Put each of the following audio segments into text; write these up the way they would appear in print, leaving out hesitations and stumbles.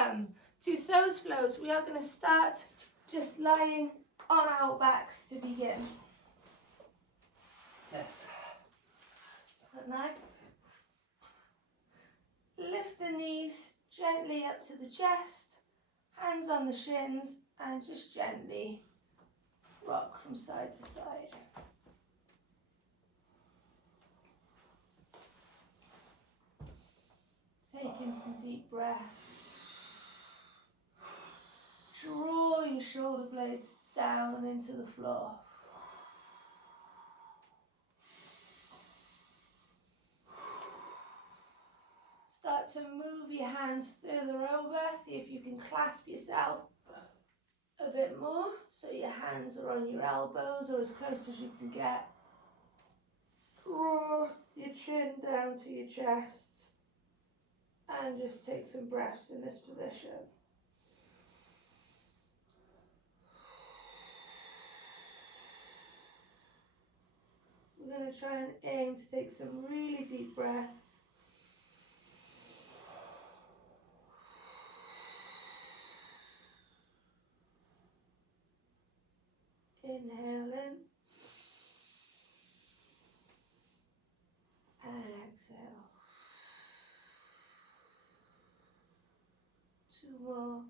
Welcome to So's Flows. We are going to start just lying on our backs to begin. Yes. So now, lift the knees gently up to the chest, hands on the shins, and just gently rock from side to side. Taking some deep breaths. Draw your shoulder blades down into the floor. Start to move your hands further over. See if you can clasp yourself a bit more. So your hands are on your elbows or as close as you can get. Draw your chin down to your chest. And just take some breaths in this position. We're going to try and aim to take some really deep breaths. Inhale in. And exhale. 2 more.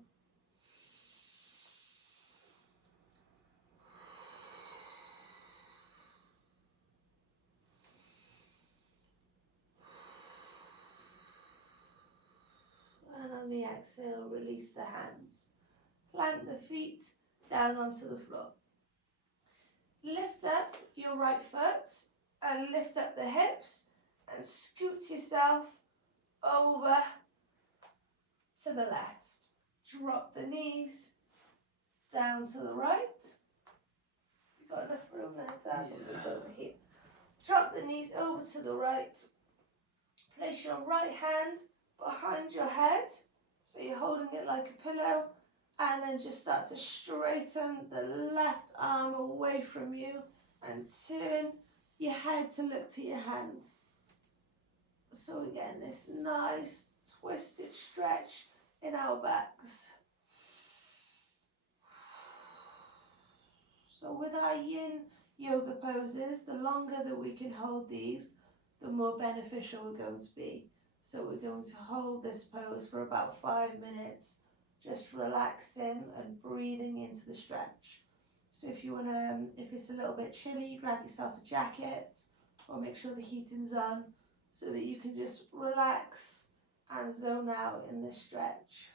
And on the exhale, release the hands. Plant the feet down onto the floor. Lift up your right foot and lift up the hips and scoot yourself over to the left. Drop the knees down to the right. You've got enough room there to have a look over here. Drop the knees over to the right. Place your right hand behind your head, so you're holding it like a pillow, and then just start to straighten the left arm away from you and turn your head to look to your hand. So again, this nice twisted stretch in our backs. So with our yin yoga poses, the longer that we can hold these, the more beneficial we're going to be. So we're going to hold this pose for about 5 minutes, just relaxing and breathing into the stretch. So if you want to, if it's a little bit chilly, grab yourself a jacket or make sure the heating's on so that you can just relax and zone out in this stretch.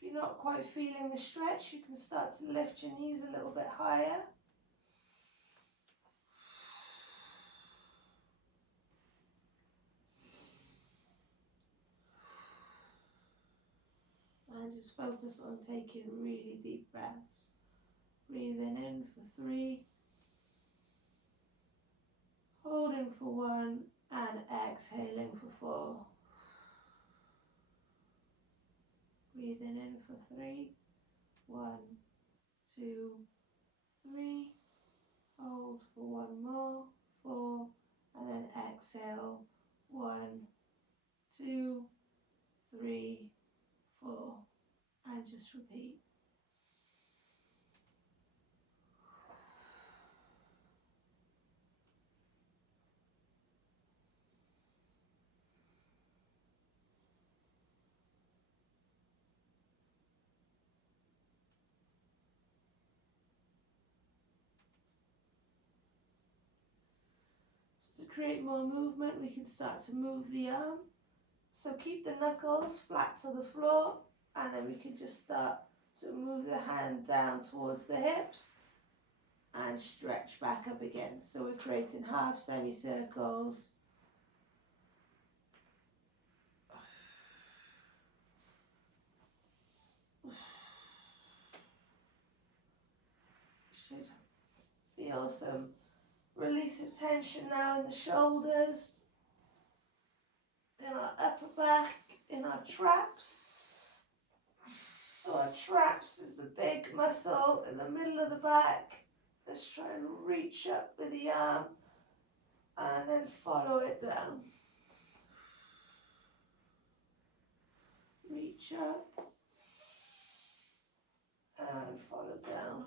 If you're not quite feeling the stretch, you can start to lift your knees a little bit higher. And just focus on taking really deep breaths. Breathing in for 3, holding for 1, and exhaling for 4. Breathing in for 3, 1, 2, 3, hold for 1 more, 4, and then exhale, 1, 2, 3, 4, and just repeat. To create more movement, we can start to move the arm. So keep the knuckles flat to the floor, and then we can just start to move the hand down towards the hips and stretch back up again. So we're creating half semicircles. Should feel some release of tension now in the shoulders, in our upper back, in our traps. So our traps is the big muscle in the middle of the back. Let's try and reach up with the arm and then follow it down. Reach up and follow down.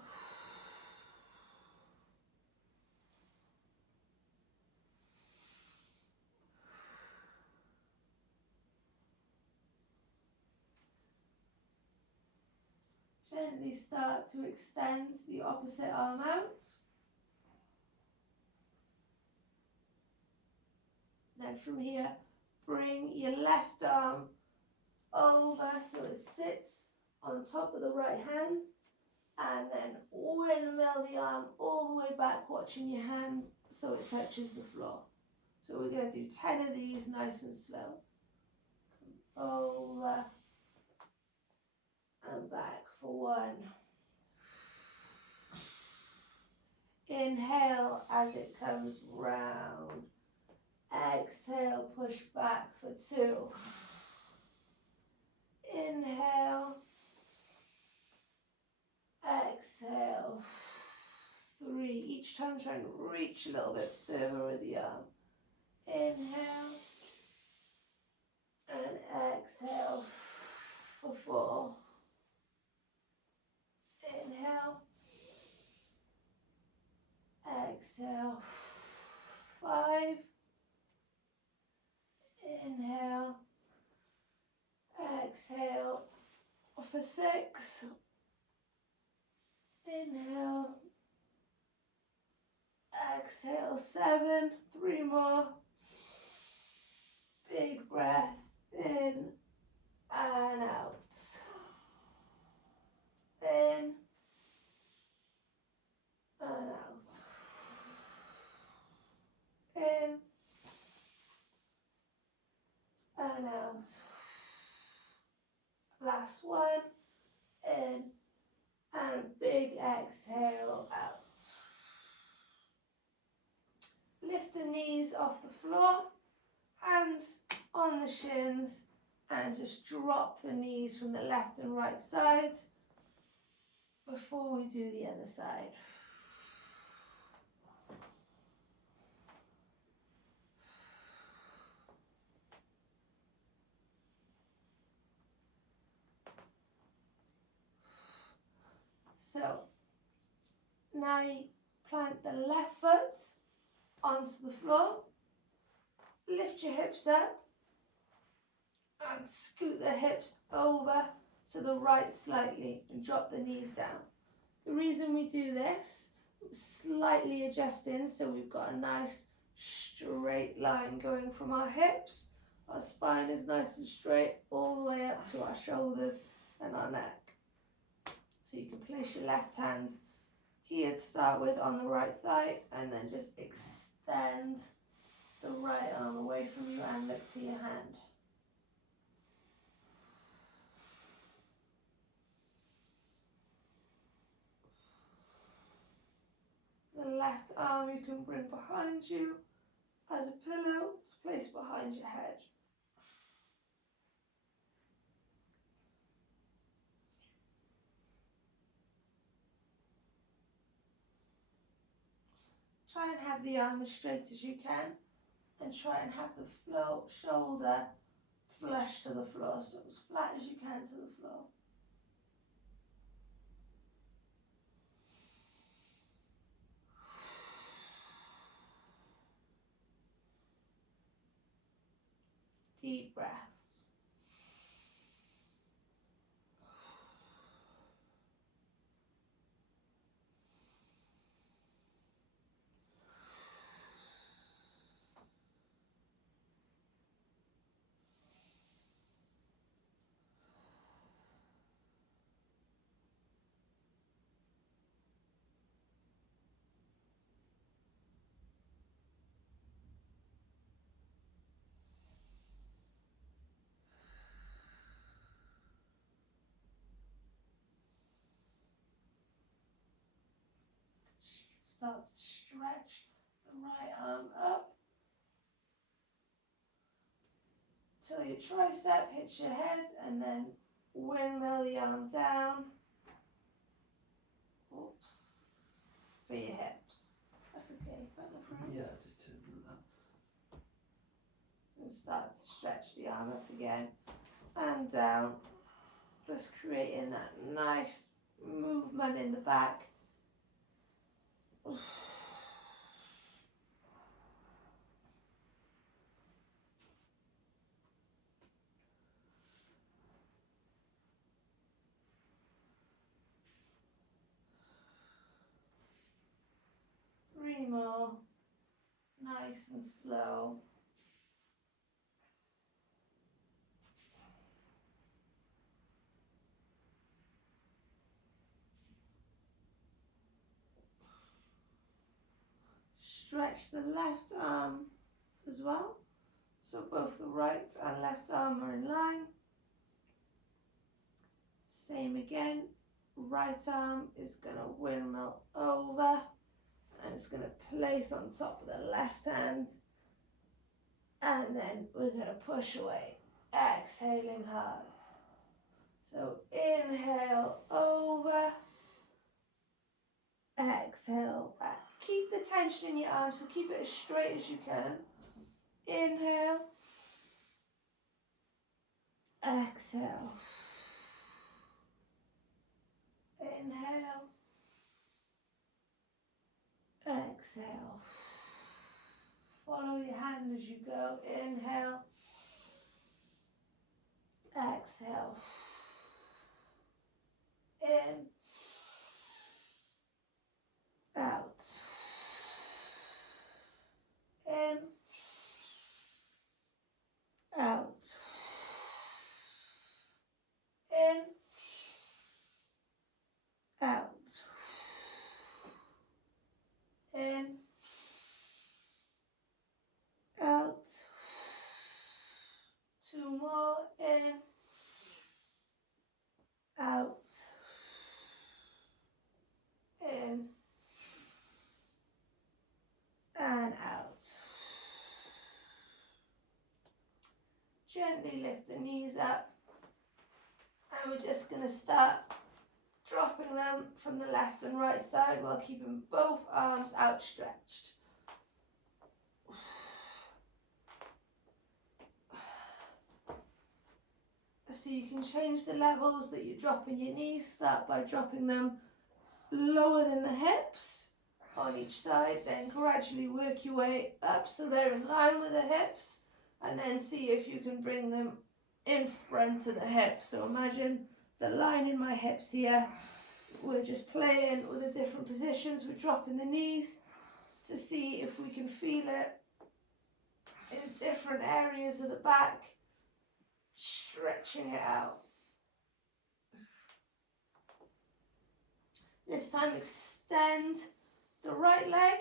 Gently start to extend the opposite arm out. Then from here, bring your left arm over so it sits on top of the right hand, and then windmill the arm all the way back, watching your hand so it touches the floor. So we're going to do 10 of these nice and slow. Over and back for 1. Inhale as it comes round. Exhale, push back for 2. Inhale. Exhale. 3. Each time try and reach a little bit further with the arm. Inhale. And exhale for 4. Inhale. Exhale. 5. Inhale. Exhale for 6. Inhale. Exhale 7. 3 more. Big breath in and out. In and out. In and out. Last one. In and big exhale out. Lift the knees off the floor, hands on the shins, and just drop the knees from the left and right side before we do the other side. So now you plant the left foot onto the floor, lift your hips up and scoot the hips over to the right slightly and drop the knees down. The reason we do this, slightly adjusting so we've got a nice straight line going from our hips. Our spine is nice and straight all the way up to our shoulders and our neck. So you can place your left hand here to start with on the right thigh, and then just extend the right arm away from you and look to your hand. The left arm you can bring behind you as a pillow to place behind your head. Try and have the arm as straight as you can, and try and have the shoulder flush to the floor, so as flat as you can to the floor. Deep breaths. Start to stretch the right arm up till your tricep hits your head, and then windmill the arm down. Oops. To your hips. That's okay. Yeah, just turn like that. And start to stretch the arm up again and down. Just creating that nice movement in the back. 3 more. Nice and slow. Stretch the left arm as well. So both the right and left arm are in line. Same again. Right arm is going to windmill over and it's going to place on top of the left hand. And then we're going to push away, exhaling hard. So inhale over, exhale back. Keep the tension in your arms, so keep it as straight as you can. Inhale, exhale. Inhale, exhale. Follow your hand as you go. Inhale, exhale. In, out. In, out. In, out. In, out. 2 more. In, out. In, and out. Gently lift the knees up, and we're just going to start dropping them from the left and right side while keeping both arms outstretched. So you can change the levels that you're dropping your knees. Start by dropping them lower than the hips on each side, then gradually work your way up so they're in line with the hips, and then see if you can bring them in front of the hips. So imagine the line in my hips here. We're just playing with the different positions. We're dropping the knees to see if we can feel it in different areas of the back, stretching it out. This time extend the right leg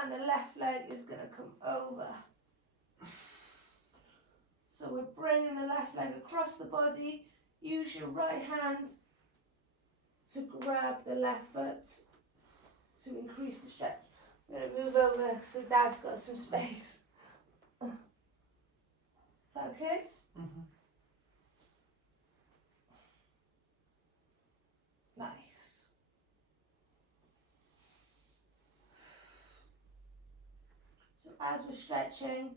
and the left leg is going to come over. So we're bringing the left leg across the body. Use your right hand to grab the left foot to increase the stretch. I'm going to move over so Dav's got some space. Is that okay? Mm-hmm. Nice. So as we're stretching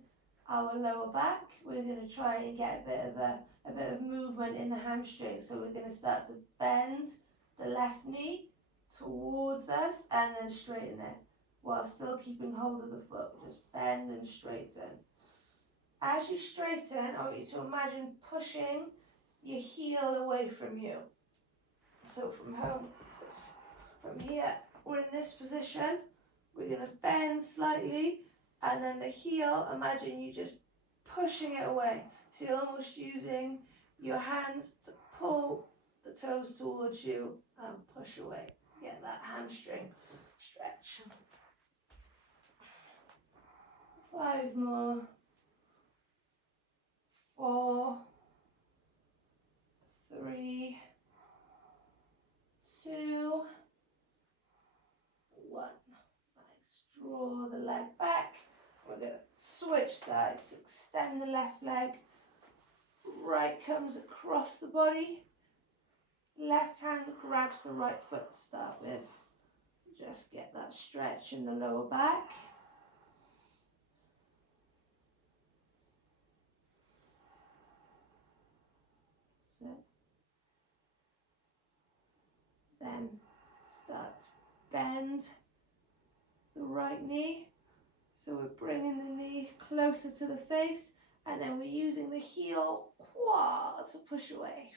our lower back, we're going to try and get a bit of movement in the hamstring. So we're going to start to bend the left knee towards us and then straighten it while still keeping hold of the foot. Just bend and straighten. As you straighten, I want you to imagine pushing your heel away from you. So from here, we're in this position. We're going to bend slightly, and then the heel, imagine you just pushing it away. So you're almost using your hands to pull the toes towards you and push away. Get that hamstring stretch. 5 more. 4, 3, 2, 1. Nice. Draw the leg back. We're going to switch sides. Extend the left leg right comes across the body. Left hand grabs the right foot to start with. Just get that stretch in the lower back. So then start to bend the right knee. So we're bringing the knee closer to the face, and then we're using the heel quad to push away.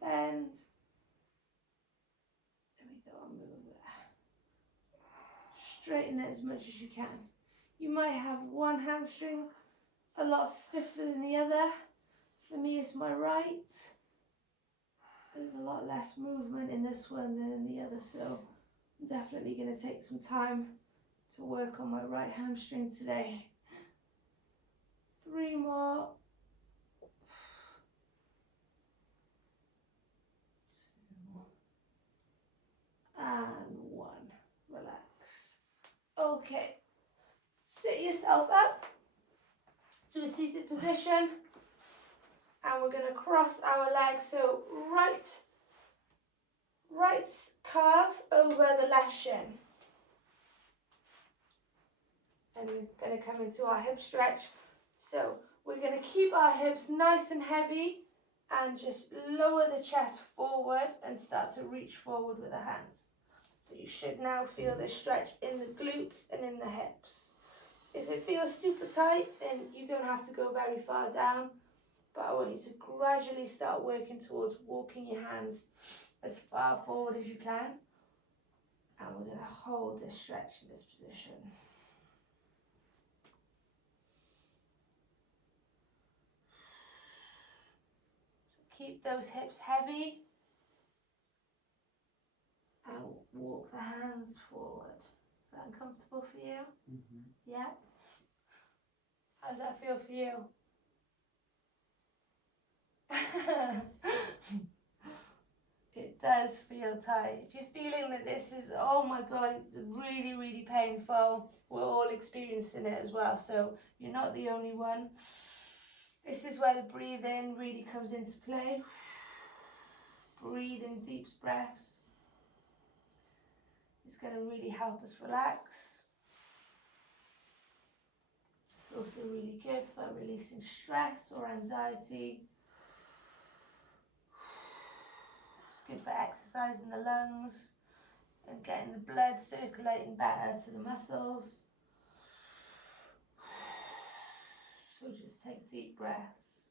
Bend. There we go, I'm moving there. Straighten it as much as you can. You might have one hamstring a lot stiffer than the other. For me, it's my right. There's a lot less movement in this one than in the other, so I'm definitely going to take some time to work on my right hamstring today. 3 more. 2 and 1. Relax. Okay. Sit yourself up to a seated position, and we're going to cross our legs. So right calf over the left shin. And we're going to come into our hip stretch. So we're going to keep our hips nice and heavy and just lower the chest forward and start to reach forward with the hands. So you should now feel this stretch in the glutes and in the hips. If it feels super tight, then you don't have to go very far down, but I want you to gradually start working towards walking your hands as far forward as you can. And we're going to hold this stretch in this position. Keep those hips heavy and walk the hands forward. Is that uncomfortable for you? Mm-hmm. Yeah? How does that feel for you? It does feel tight. If you're feeling that this is, oh my God, really, really painful, we're all experiencing it as well. So you're not the only one. This is where the breathing really comes into play. Breathe in deep breaths. It's going to really help us relax. It's also really good for releasing stress or anxiety. It's good for exercising the lungs and getting the blood circulating better to the muscles. So just take deep breaths.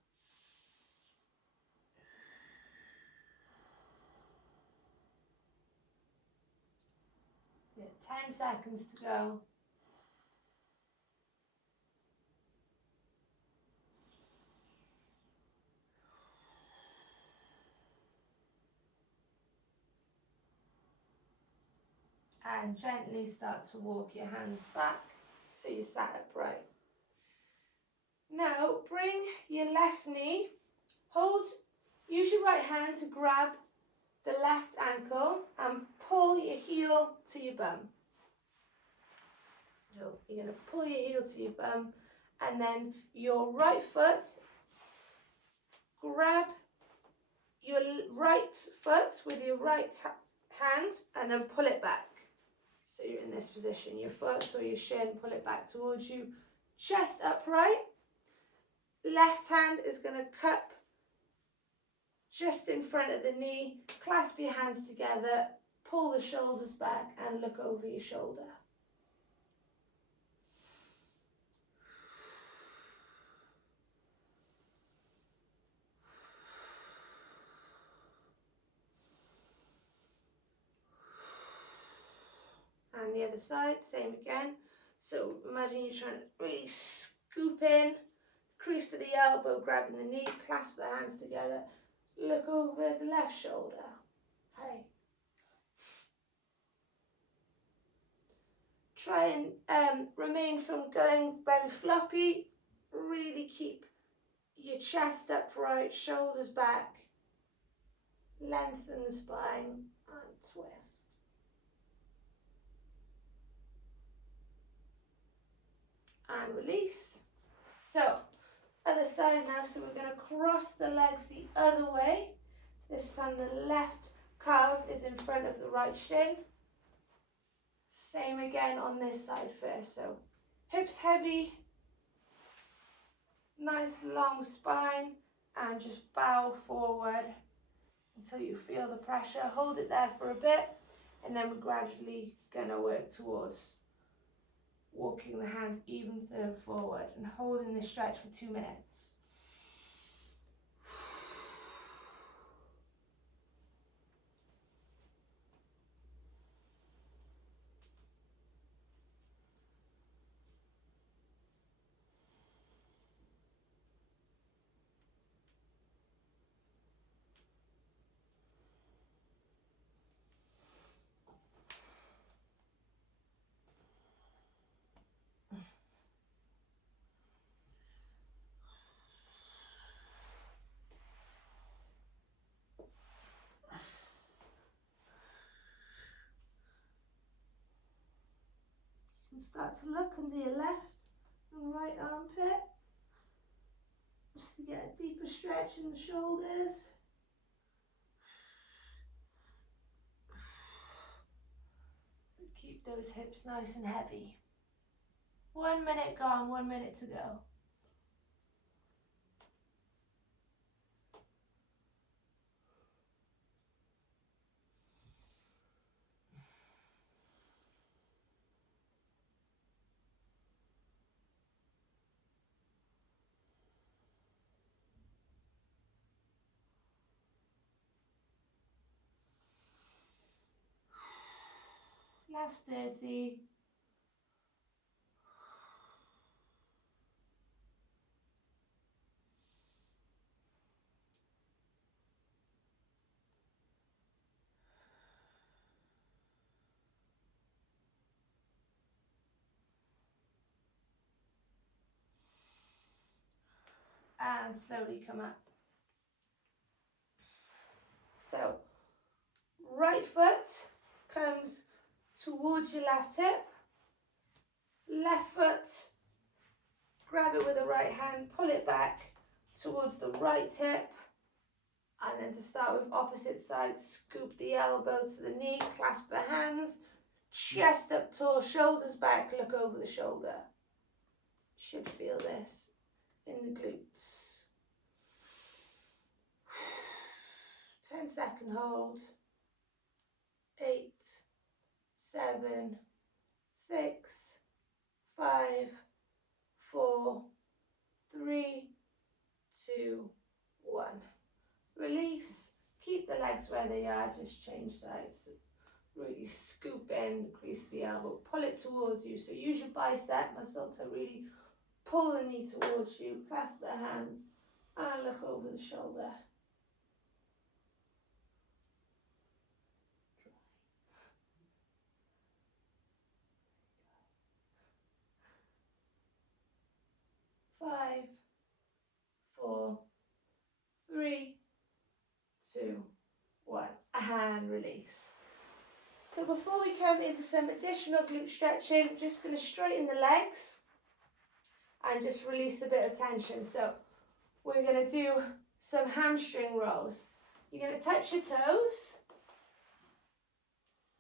Yeah, 10 seconds to go. And gently start to walk your hands back so you're sat upright. Now bring your left knee, use your right hand to grab the left ankle and pull your heel to your bum. So you're going to pull your heel to your bum, and then your right foot, grab your right foot with your right hand and then pull it back. So you're in this position, your foot or your shin, pull it back towards you, chest upright. Left hand is going to cup just in front of the knee, clasp your hands together, pull the shoulders back and look over your shoulder. And the other side, same again. So imagine you're trying to really scoop in, crease of the elbow, grabbing the knee, clasp the hands together, look over the left shoulder. Okay. Try and remain from going very floppy. Really keep your chest upright, shoulders back, lengthen the spine and twist. And release. So Other side now, so we're going to cross the legs the other way. This time the left calf is in front of the right shin. Same again on this side first, so hips heavy, nice long spine, and just bow forward until you feel the pressure. Hold it there for a bit, and then we're gradually going to work towards walking the hands even further forward and holding this stretch for 2 minutes. And start to look under your left and right armpit, just to get a deeper stretch in the shoulders. Keep those hips nice and heavy. 1 minute gone, 1 minute to go. Last 30. And slowly come up. So, right foot comes towards your left hip. Left foot, grab it with the right hand, pull it back towards the right hip. And then to start with opposite side, scoop the elbow to the knee, clasp the hands, chest up tall, shoulders back, look over the shoulder. Should feel this in the glutes. 10-second hold. 8, 7, 6, 5, 4, 3, 2, 1. Release. Keep the legs where they are, just change sides. Really scoop in, crease the elbow, pull it towards you. So use your bicep muscle to really pull the knee towards you, clasp the hands, and look over the shoulder. 5, 4, 3, 2, 1, and release. So before we come into some additional glute stretching, I'm just going to straighten the legs and just release a bit of tension. So we're going to do some hamstring rolls. You're going to touch your toes,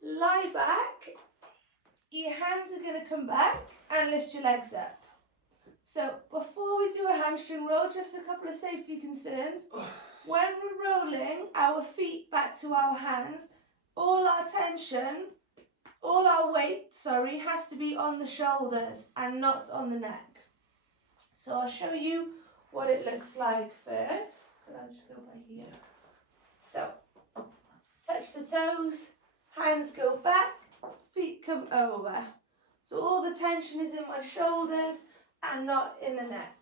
lie back, your hands are going to come back and lift your legs up. So before we do a hamstring roll, just a couple of safety concerns. When we're rolling our feet back to our hands, all our tension, all our weight, has to be on the shoulders and not on the neck. So I'll show you what it looks like first. Could I just go by here? So, touch the toes, hands go back, feet come over. So all the tension is in my shoulders and not in the neck.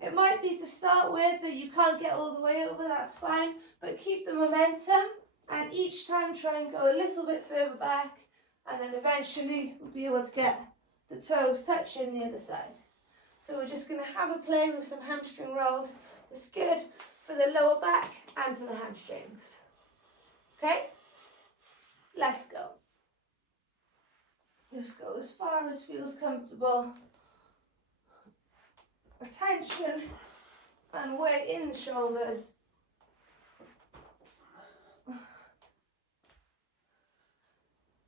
It might be to start with that you can't get all the way over, that's fine, but keep the momentum and each time try and go a little bit further back, and then eventually we'll be able to get the toes touching the other side. So we're just going to have a play with some hamstring rolls. That's good for the lower back and for the hamstrings. Okay? Let's go. Just go as far as feels comfortable. Attention and weight in the shoulders.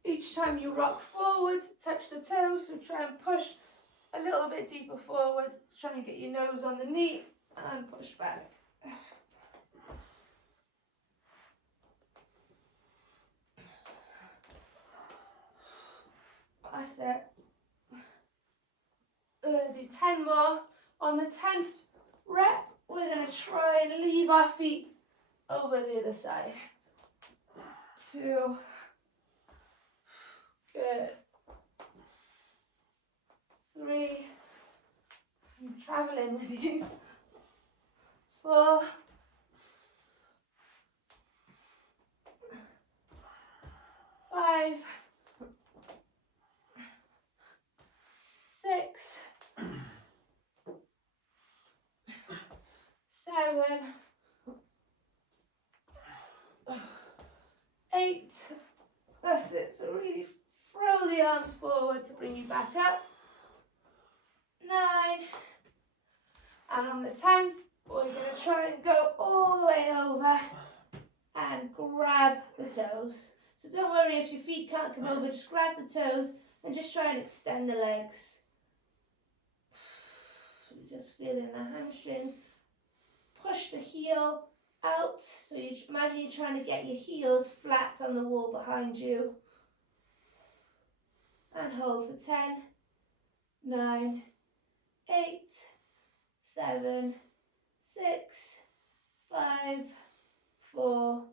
Each time you rock forward, touch the toes, so try and push a little bit deeper forward, try and get your nose on the knee and push back. That's it. We're going to do 10 more. On the 10th rep, we're going to try and leave our feet over the other side. 2. Good. 3. I'm traveling with these. 4. 5. 6. 7. 8. That's it. So really throw the arms forward to bring you back up. 9. And on the 10th, we're going to try and go all the way over and grab the toes. So don't worry if your feet can't come over, just grab the toes and just try and extend the legs. Just feeling the hamstrings. Push the heel out. So you imagine you're trying to get your heels flat on the wall behind you. And hold for 10, 9, 8, 7, 6, 5, 4,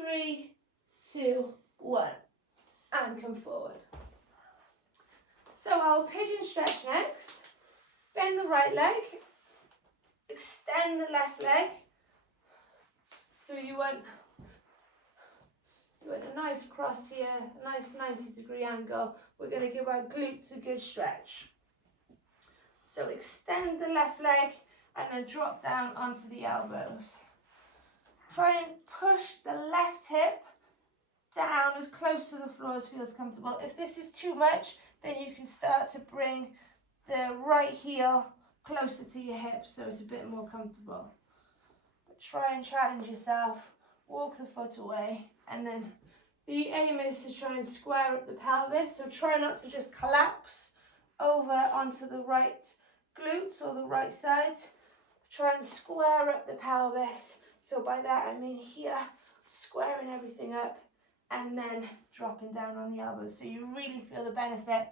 3, 2, 1. And come forward. So our pigeon stretch next. Bend the right leg, extend the left leg. So you want a nice cross here, a nice 90-degree angle. We're going to give our glutes a good stretch. So extend the left leg and then drop down onto the elbows. Try and push the left hip down as close to the floor as feels comfortable. If this is too much, then you can start to bring the right heel closer to your hips so it's a bit more comfortable. But try and challenge yourself, walk the foot away, and then the aim is to try and square up the pelvis, so try not to just collapse over onto the right glute or the right side. Try and square up the pelvis, so by that I mean here, squaring everything up and then dropping down on the elbows, so you really feel the benefit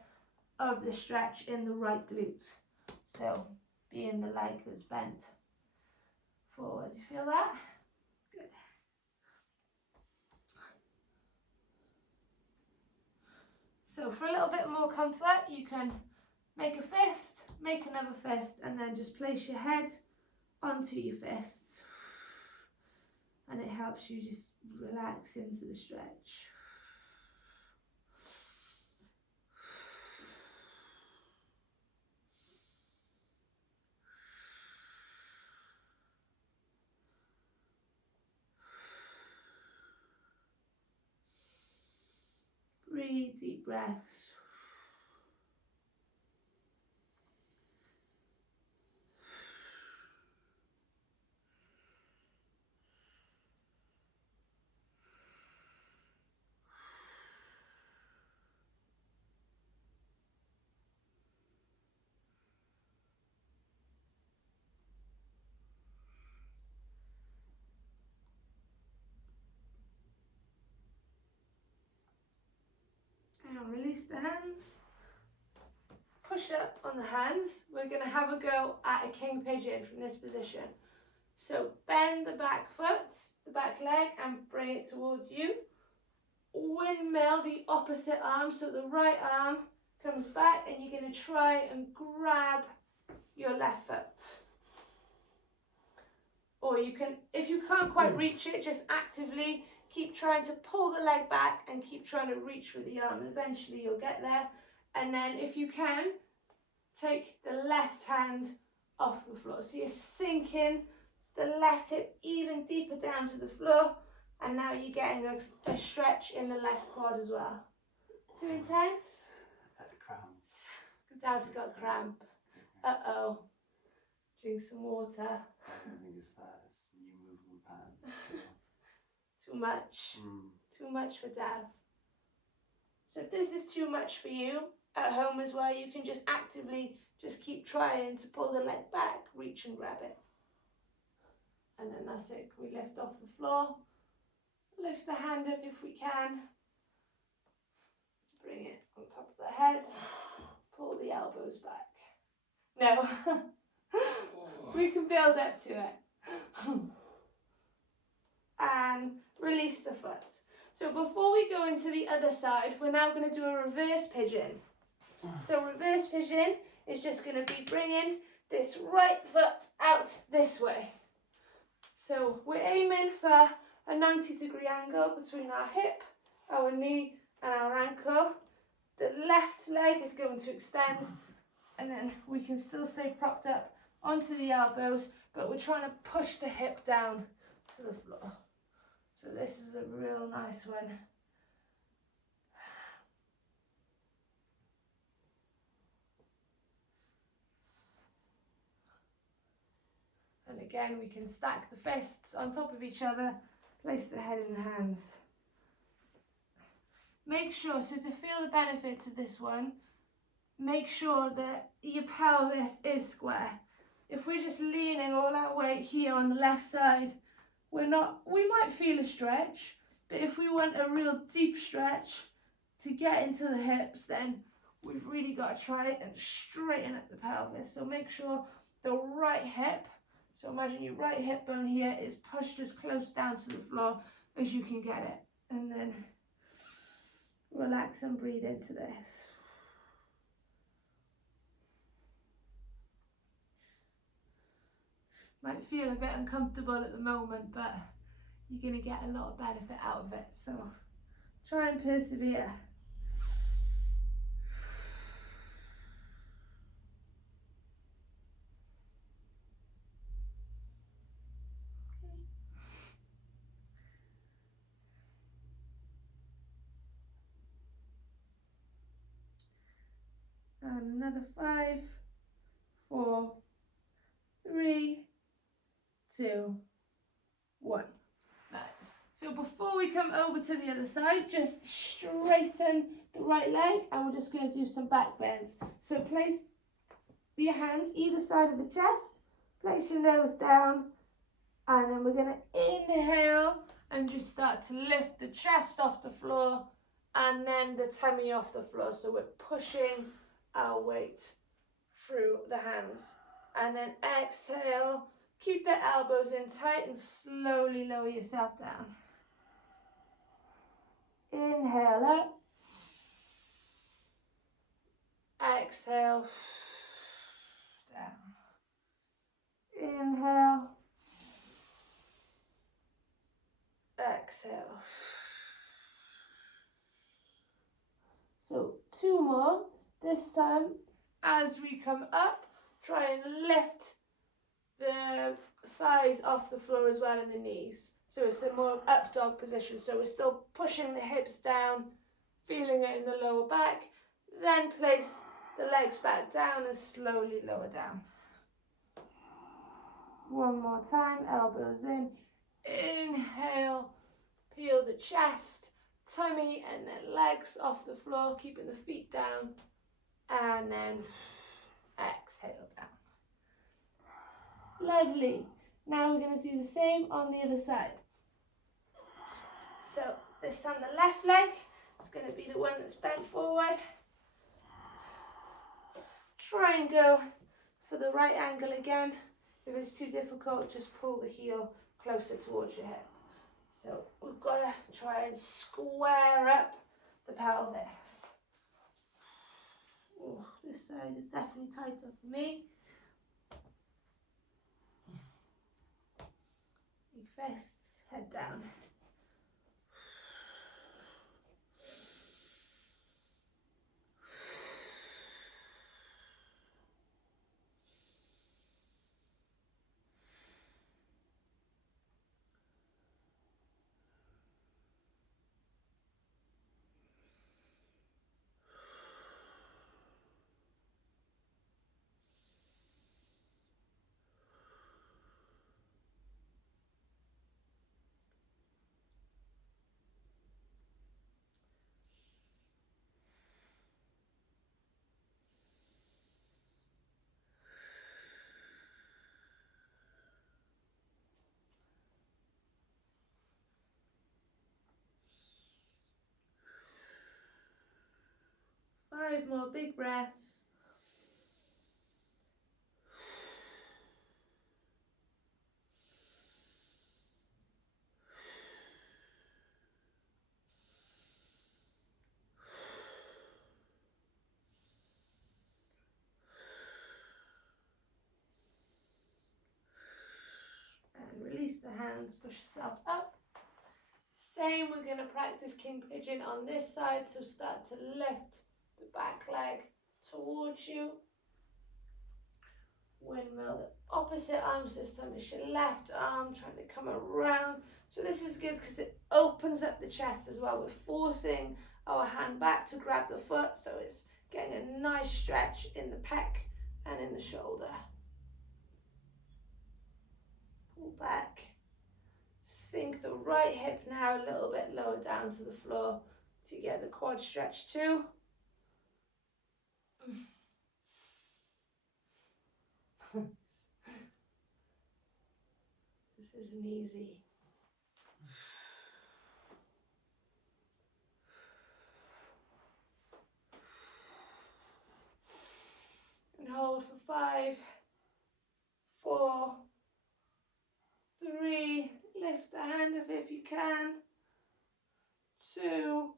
of the stretch in the right glute. So being the leg that's bent forward. You feel that? Good. So for a little bit more comfort, you can make a fist, make another fist, and then just place your head onto your fists. And it helps you just relax into the stretch. Breathe deep breaths. And release the hands. Push up on the hands. We're going to have a go at a king pigeon from this position. So bend the back foot, the back leg, and bring it towards you. Windmill the opposite arm, so the right arm comes back and you're going to try and grab your left foot. Or you can, if you can't quite reach it, just actively keep trying to pull the leg back and keep trying to reach with the arm. Eventually you'll get there. And then if you can, take the left hand off the floor. So you're sinking the left hip even deeper down to the floor. And now you're getting a stretch in the left quad as well. Too intense? Had a cramp. Dad's got cramp. Uh-oh. Drink some water. I don't think it's that. It's new movement pattern. Too much. Too much for Dav. So if this is too much for you, at home as well, you can just actively just keep trying to pull the leg back, reach and grab it. And then that's it. We lift off the floor, lift the hand up if we can, bring it on top of the head, pull the elbows back. No, we can build up to it. And release the foot. So before we go into the other side, we're now going to do a reverse pigeon. So reverse pigeon is just going to be bringing this right foot out this way. So we're aiming for a 90-degree angle between our hip, our knee and our ankle. The left leg is going to extend and then we can still stay propped up onto the elbows, but we're trying to push the hip down to the floor. So this is a real nice one. And again, we can stack the fists on top of each other, place the head in the hands. Make sure, so to feel the benefits of this one, make sure that your pelvis is square. If we're just leaning all our weight here on the left side, we might feel a stretch, but if we want a real deep stretch to get into the hips, then we've really got to try and straighten up the pelvis. So make sure the right hip, so imagine your right hip bone here is pushed as close down to the floor as you can get it. And then relax and breathe into this. Might feel a bit uncomfortable at the moment, but you're going to get a lot of benefit out of it. So try and persevere. And another 5, 4, 3, 2, 1. Nice. So before we come over to the other side, just straighten the right leg and we're just going to do some back bends. So place your hands either side of the chest, place your nose down, and then we're going to inhale and just start to lift the chest off the floor and then the tummy off the floor. So we're pushing our weight through the hands. And then exhale, keep the elbows in tight and slowly lower yourself down. Inhale up. Exhale down. Inhale. Exhale. So 2 more. This time, as we come up, try and lift the thighs off the floor as well and the knees. So it's a more up dog position. So we're still pushing the hips down, feeling it in the lower back. Then place the legs back down and slowly lower down. One more time, elbows in. Inhale, peel the chest, tummy and then legs off the floor, keeping the feet down. And then exhale down. Lovely. Now we're going to do the same on the other side. So this time the left leg is going to be the one that's bent forward. Try and go for the right angle again. If it's too difficult, just pull the heel closer towards your hip. So we've got to try and square up the pelvis. Oh, this side is definitely tighter for me. Big fists, head down. 5 more big breaths. And release the hands, push yourself up. Same, we're going to practice king pigeon on this side, so start to lift the back leg towards you. Windmill, the opposite arm system is your left arm trying to come around. So this is good because it opens up the chest as well. We're forcing our hand back to grab the foot, so it's getting a nice stretch in the pec and in the shoulder. Pull back. Sink the right hip now a little bit lower down to the floor to get the quad stretch too. This isn't easy. And hold for 5, 4, 3, lift the hand up if you can, 2,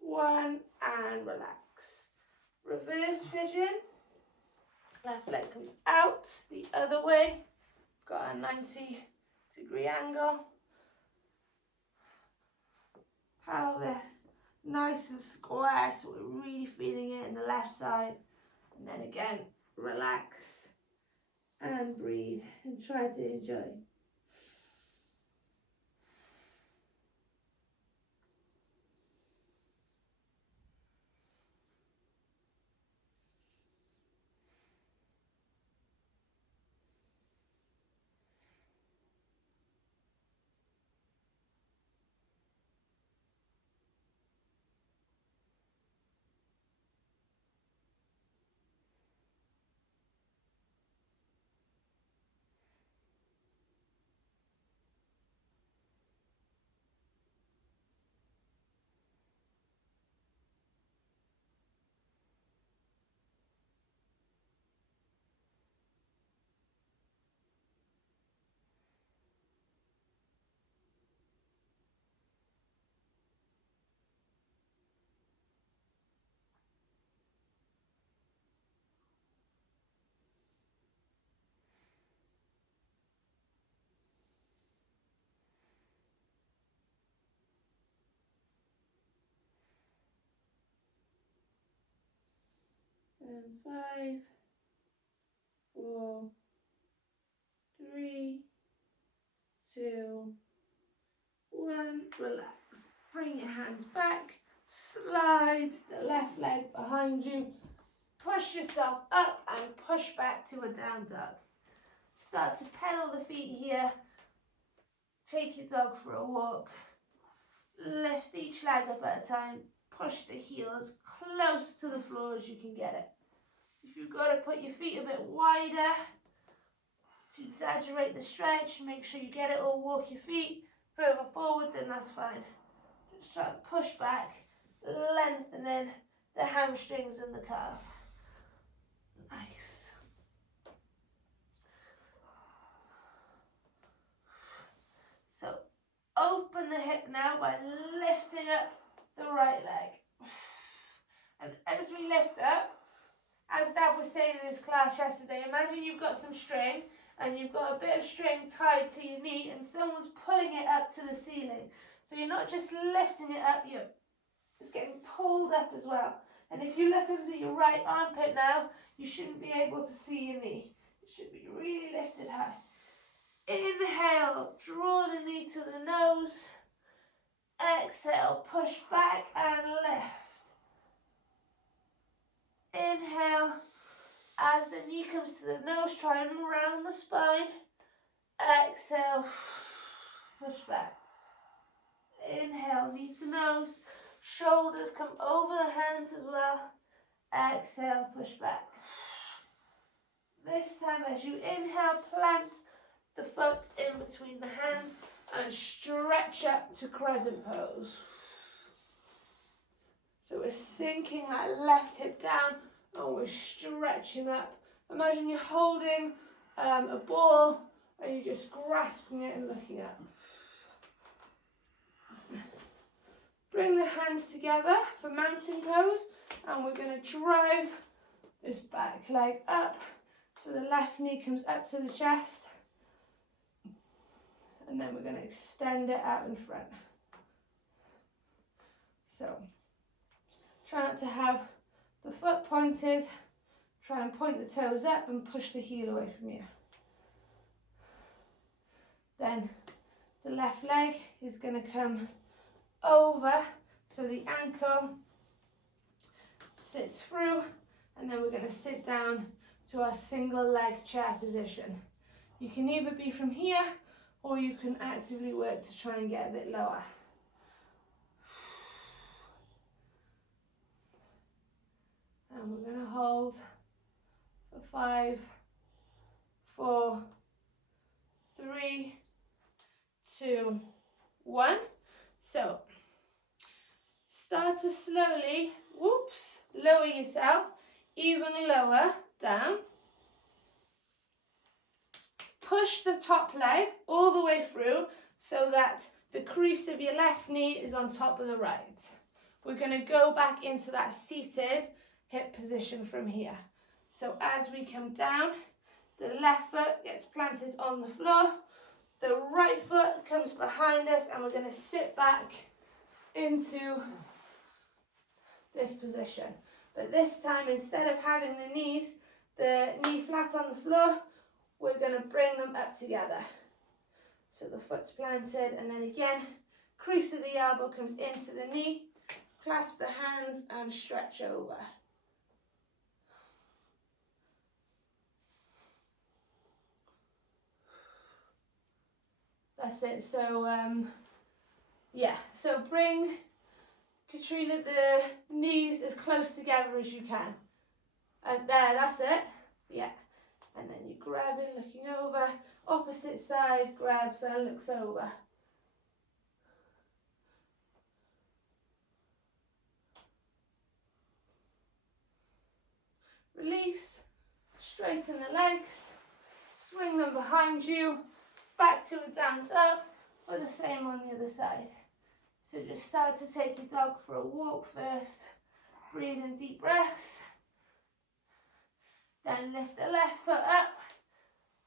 1, and relax. Reverse pigeon, left leg comes out the other way, got a 90-degree angle, pelvis nice and square, so we're really feeling it in the left side, and then again, relax and breathe and try to enjoy. And 5, 4, 3, 2, 1, relax. Bring your hands back, slide the left leg behind you, push yourself up and push back to a down dog. Start to pedal the feet here, take your dog for a walk, lift each leg up at a time, push the heels close to the floor as you can get it. If you've got to put your feet a bit wider to exaggerate the stretch, make sure you get it, or walk your feet further forward, then that's fine. Just try to push back, lengthening the hamstrings and the calf. Nice. So open the hip now by lifting up the right leg. And as we lift up, as Dav was saying in his class yesterday, imagine you've got some string and you've got a bit of string tied to your knee and someone's pulling it up to the ceiling. So you're not just lifting it up, it's getting pulled up as well. And if you look under your right armpit now, you shouldn't be able to see your knee. It should be really lifted high. Inhale, draw the knee to the nose. Exhale, push back and lift. Inhale, as the knee comes to the nose, try and round the spine. Exhale, push back. Inhale, knee to nose. Shoulders come over the hands as well. Exhale, push back. This time as you inhale, plant the foot in between the hands and stretch up to crescent pose. So we're sinking that left hip down and we're stretching up. Imagine you're holding a ball and you're just grasping it and looking up. Bring the hands together for mountain pose, and we're going to drive this back leg up so the left knee comes up to the chest, and then we're going to extend it out in front. So try not to have the foot pointed, try and point the toes up and push the heel away from you. Then the left leg is going to come over so the ankle sits through, and then we're going to sit down to our single leg chair position. You can either be from here or you can actively work to try and get a bit lower. And we're going to hold for 5, 4, 3, 2, 1. So start to slowly, lower yourself, even lower down. Push the top leg all the way through so that the crease of your left knee is on top of the right. We're going to go back into that seated hip position from here. So as we come down, the left foot gets planted on the floor, the right foot comes behind us, and we're going to sit back into this position. But this time, instead of having the knee flat on the floor, we're going to bring them up together. So the foot's planted, and then again, crease of the elbow comes into the knee, clasp the hands and stretch over. That's it. So so bring, Katrina, the knees as close together as you can. And there, that's it. Yeah. And then you grab it, looking over. Opposite side, grabs and looks over. Release, straighten the legs, swing them behind you, back to a down dog, or the same on the other side. So just start to take your dog for a walk first. Breathe in deep breaths. Then lift the left foot up,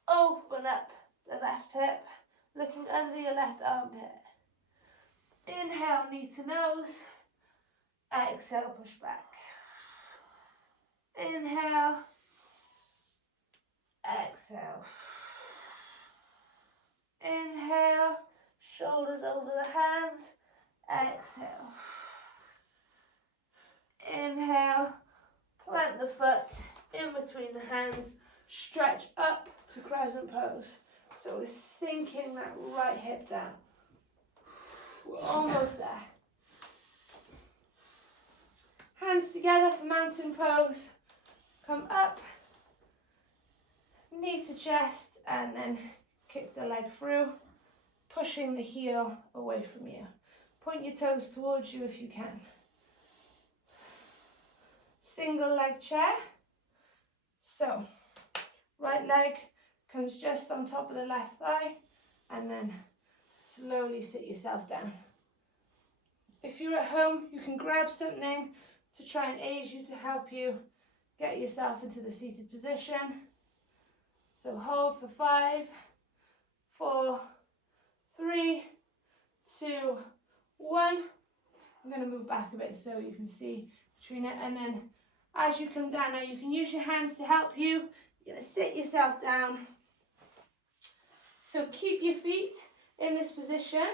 open up the left hip, looking under your left armpit. Inhale, knee to nose. Exhale, push back. Inhale. Exhale. Inhale, shoulders over the hands. Exhale. Inhale, plant the foot in between the hands, stretch up to crescent pose. So we're sinking that right hip down. We're almost there. Hands together for mountain pose. Come up, knee to chest, and then kick the leg through, pushing the heel away from you. Point your toes towards you if you can. Single leg chair. So, right leg comes just on top of the left thigh, and then slowly sit yourself down. If you're at home, you can grab something to try and aid you, to help you get yourself into the seated position. So hold for 5, 4, 3, 2, 1. I'm going to move back a bit so you can see between it, and then as you come down, now you can use your hands to help you. You're going to sit yourself down. So keep your feet in this position,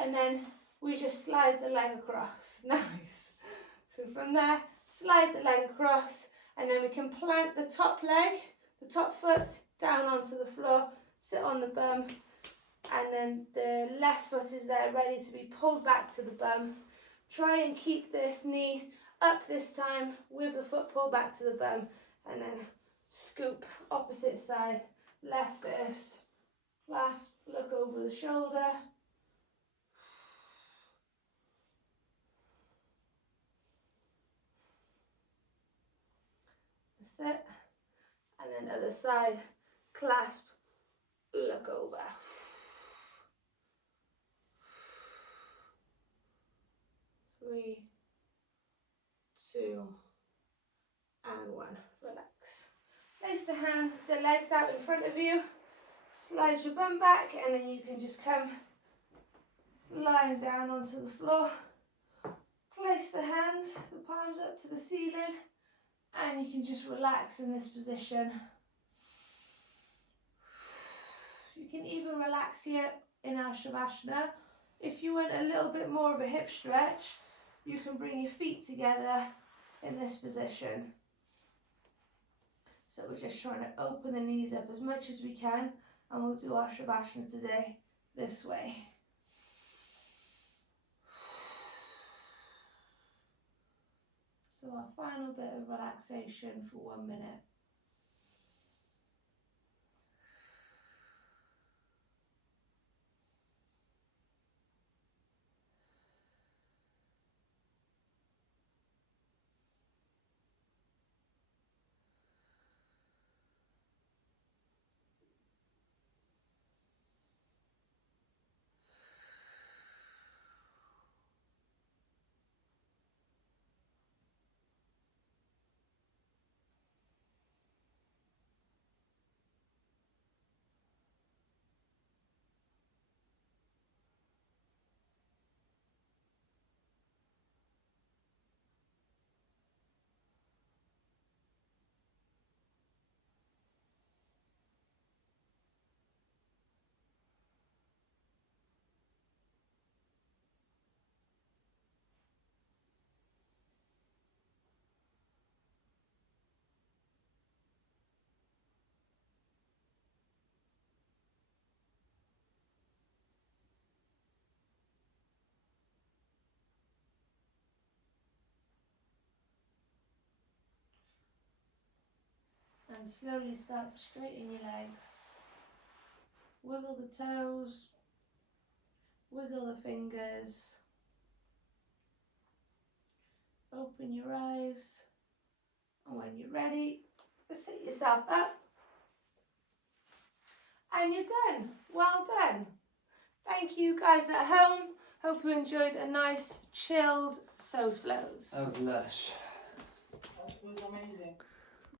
and then we just slide the leg across. Nice. So from there, slide the leg across, and then we can plant the top leg, the top foot down onto the floor, sit on the bum, and then the left foot is there ready to be pulled back to the bum. Try and keep this knee up this time with the foot pulled back to the bum, and then scoop opposite side, left first, clasp, look over the shoulder. That's it. And then other side, clasp, look over. 3, 2, and 1. Relax. Place the legs out in front of you. Slide your bum back, and then you can just come lying down onto the floor. Place the hands, the palms up to the ceiling, and you can just relax in this position. You can even relax here in our Shavasana. If you want a little bit more of a hip stretch, you can bring your feet together in this position. So we're just trying to open the knees up as much as we can, and we'll do our Shavasana today this way. So our final bit of relaxation for 1 minute. And slowly start to straighten your legs. Wiggle the toes, wiggle the fingers. Open your eyes, and when you're ready, sit yourself up. And you're done. Well done. Thank you guys at home. Hope you enjoyed a nice chilled So's Flows. That was lush. That was amazing.